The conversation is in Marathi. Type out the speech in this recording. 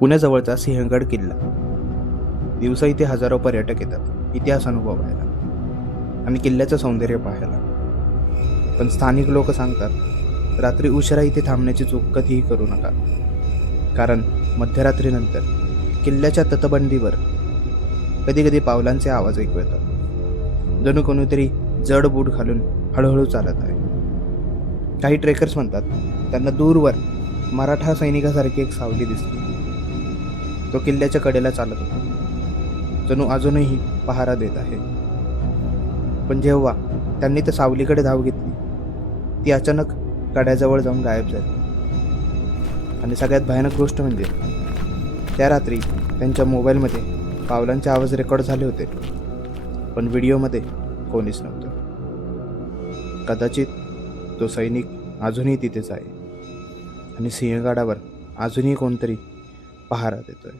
पुण्याजवळचा सिंहगड किल्ला. दिवसा इथे हजारो पर्यटक येतात इतिहास अनुभवायला आणि किल्ल्याचं सौंदर्य पाहायला. पण स्थानिक लोक सांगतात, रात्री उशिरा इथे थांबण्याची चूक कधीही करू नका, कारण मध्यरात्रीनंतर किल्ल्याच्या तटबंदीवर कधी कधी पावलांचे आवाज ऐकू येतात, जणू कोणीतरी जड बूट घालून हळूहळू चालत आहे. काही ट्रेकर्स म्हणतात त्यांना दूरवर मराठा सैनिकासारखी एक सावली दिसली. तो किल्ल्याच्या कडेला चालत होता, जणू अजूनही पहारा देत आहे. पण जेव्हा त्यांनी त्या सावलीकडे धाव घेतली, ती अचानक कड्याजवळ जाऊन गायब झाली. आणि सगळ्यात भयानक गोष्ट म्हणजे त्या रात्री त्यांच्या मोबाईलमध्ये पावलांचे आवाज रेकॉर्ड झाले होते, पण व्हिडिओमध्ये कोणीच नव्हतं. कदाचित तो सैनिक अजूनही तिथेच आहे आणि सिंहगडावर अजूनही कोणतरी पहारा देतोय.